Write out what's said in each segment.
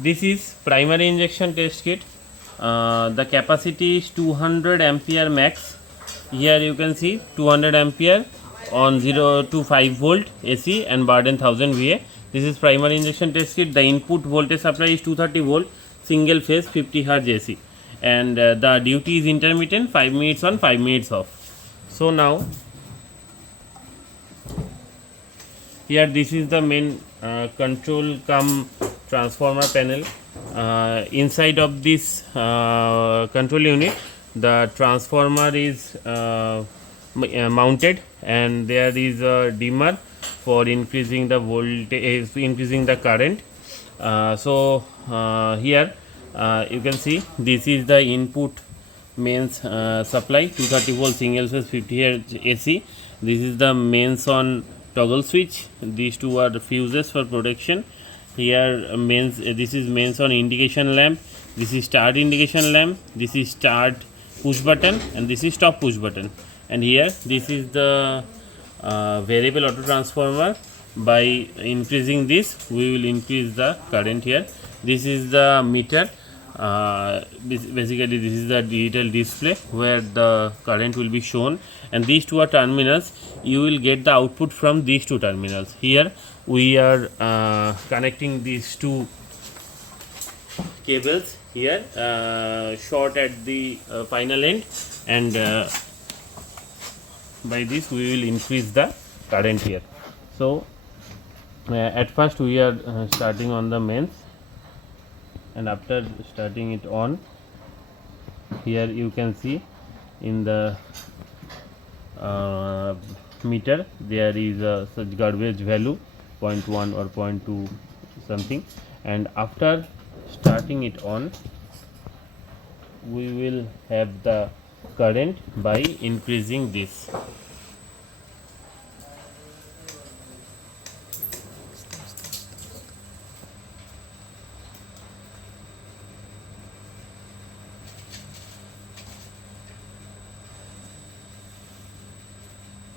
This is primary injection test kit. The capacity is 200 ampere max. Here you can see 200 ampere on 0 to 5 volt AC and burden 1000 VA. This is primary injection test kit. The input voltage supply is 230 volt, single phase 50 Hz AC, and the duty is intermittent, 5 minutes on, 5 minutes off. So now here this is the main control cum transformer panel. Inside of this control unit, the transformer is mounted, and there is a dimmer for increasing the voltage, increasing the current. Here you can see this is the input mains supply, 230 volt single phase 50 Hz AC. This is the mains on toggle switch. These two are the fuses for protection. Here mains, this is mains on indication lamp. This is start indication lamp. This is start push button, and this is stop push button. And here this is the variable auto transformer. By increasing this, we will increase the current here. This is the meter. Basically this is the digital display where the current will be shown, and these two are terminals. You will get the output from these two terminals. Here we are connecting these two cables here, short at the final end, and by this we will increase the current here. So at first we are starting on the mains, and after starting it on, here you can see in the meter there is a such garbage value 0.1 or 0.2 something, and after starting it on, we will have the current by increasing this.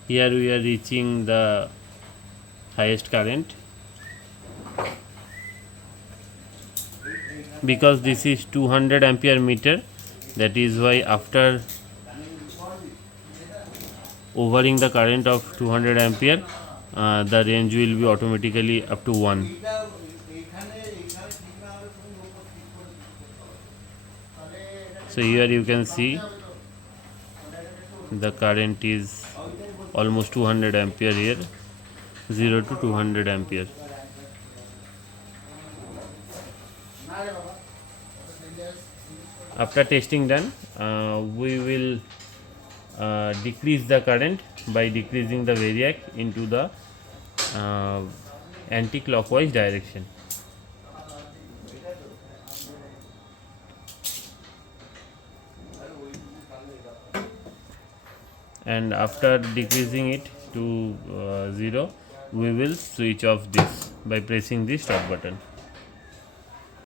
Here we are reaching the highest current. Because this is 200 ampere meter, that is why after overing the current of 200 ampere, the range will be automatically up to 1. So here you can see the current is almost 200 ampere here, 0 to 200 ampere. After testing done, we will decrease the current by decreasing the variac into the anti-clockwise direction. And after decreasing it to 0, we will switch off this by pressing the stop button.